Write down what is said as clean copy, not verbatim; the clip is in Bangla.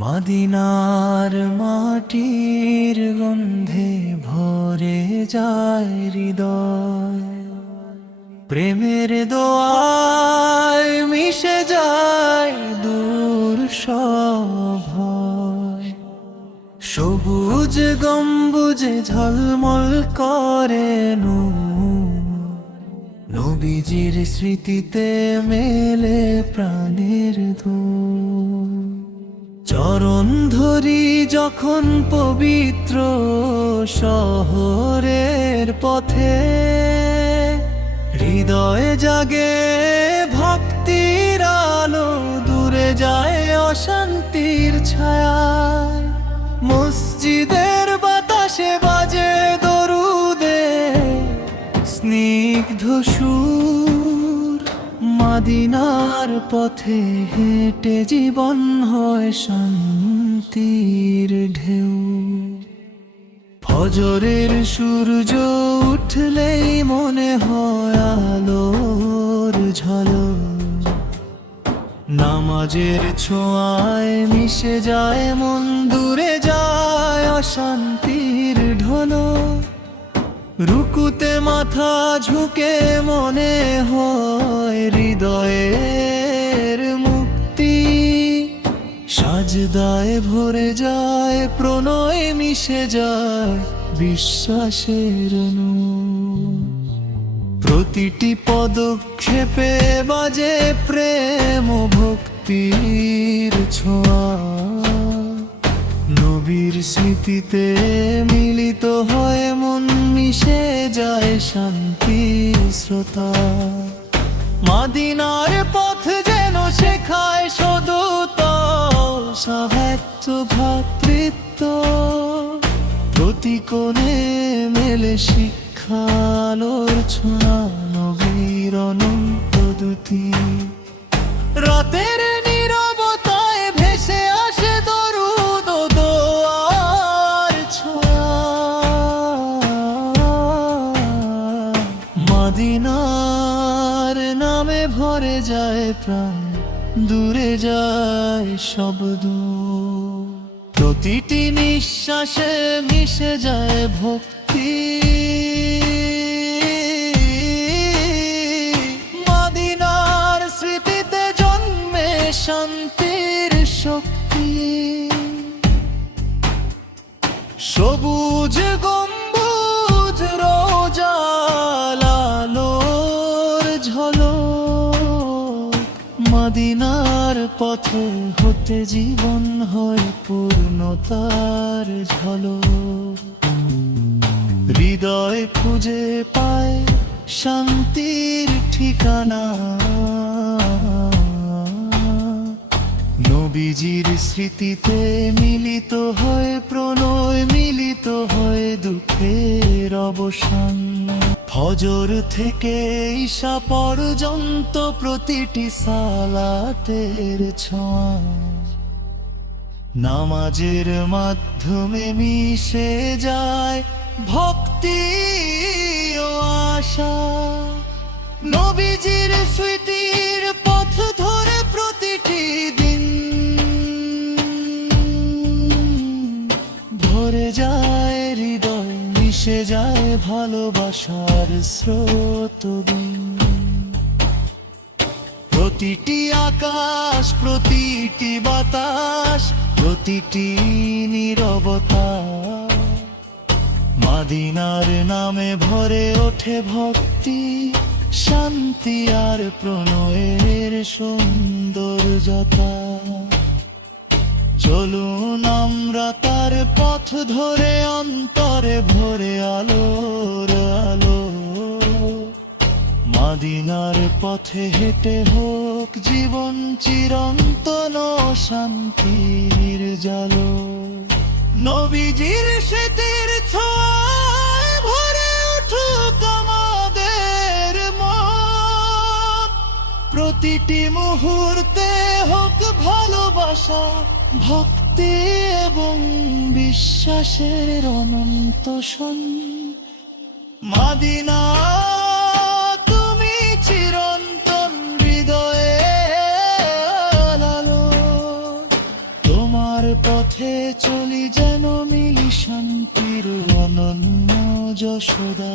মদিনার মাটির গন্ধে ভরে যায় হৃদয়, প্রেমের দোয়ায় মিশে যায় দূর সব ভয়। সবুজ গম্বুজে ঝলমল করে নবীজির স্মৃতিতে মেলে প্রাণের দোল। চরণ ধরি যখন পবিত্র শহরের পথে, হৃদয়ে জাগে ভক্তির আলো, দূরে যায় অশান্তির ছায়ায়। মসজিদের বাতাসে বাজে দরুদে স্নিগ্ধ সুর, মদিনার পথে হেঁটে জীবন হয় শান্তির ঢেউ। ফজরের সূর্য উঠলেই মনে হয় আলোর ঝলক, নামাজের ছোঁয়ায় মিশে যায় মন, দূরে যায় অশান্তির ঢোলক। রুকুতে মাথা ঝুঁকে মনে হয় হৃদয়ের মুক্তি, সাজদায় ভরে যায় প্রণয়, মিশে যায় বিশ্বাসের নূর। প্রতিটি পদক্ষেপে বাজে প্রেম ও ভক্তির ছোঁয়া, নবীর স্মৃতিতে মিলিত হয় মন, মিশে যায় শান্তির স্রোতা। মদিনার পথ যেন শেখায় সততা, সাহায্য ভ্রাতৃত্ব, প্রতি কোণে মেলে শিক্ষালোর ছোঁয়া, নবীর অনন্ত দ্যুতি। রাতের নীরবতায় ভেসে আসে দরুদ ও দোয়ার ছোঁয়া, মদিনার নামে ভরে যায় প্রাণ, দূরে যায় শব্দ, প্রতিটি নিঃশ্বাসে মিশে যায় ভক্তি। মদিনার স্মৃতিতে জন্মে শান্তির শক্তি। সবুজ গম্বুজ রোজার আলোর ঝলক, মদিনার পথে হতে জীবন হয় পূর্ণতার ঝলক। হৃদয় খুঁজে পায় শান্তির ঠিকানা, নবীজির স্মৃতিতে মিলিত হয় প্রণয়, মিলিত হয় দুঃখের অবসান। ফজর থেকে ঈশা পর্যন্ত প্রতিটি সালাতের ছোঁয়া, নামাজের মাধ্যমে মিশে যায় ভক্তি ও আশা। নবীজির স্মৃতির পথ ধরে প্রতিটি দিন ভরে যায় হৃদয়, মিশে যায় ভালোবাসার স্রোত। প্রতিটি আকাশ, প্রতিটি বাতাস, প্রতিটি নীরবতা, মদিনার নামে ভরে ওঠে ভক্তি, শান্তি আর প্রণয়ের সৌন্দর্যতা। চলুন আমরা তার পথ ধরে, অন্তরে ভরে আলোর আলো। মদিনার পথে হেঁটে হোক জীবন চিরন্তন শান্তির জালো। নবীজির স্মৃতির ছোঁয়ায় ভরে উঠুক আমাদের মন, প্রতিটি মুহূর্তে হোক ভালোবাসা, ভক্তি এবং বিশ্বাসের অনন্ত সন। মদিনা তুমি চিরন্তন হৃদয়ে আলো, তোমার পথে চলি যেন মিলি শান্তির অনন্য যশোদা।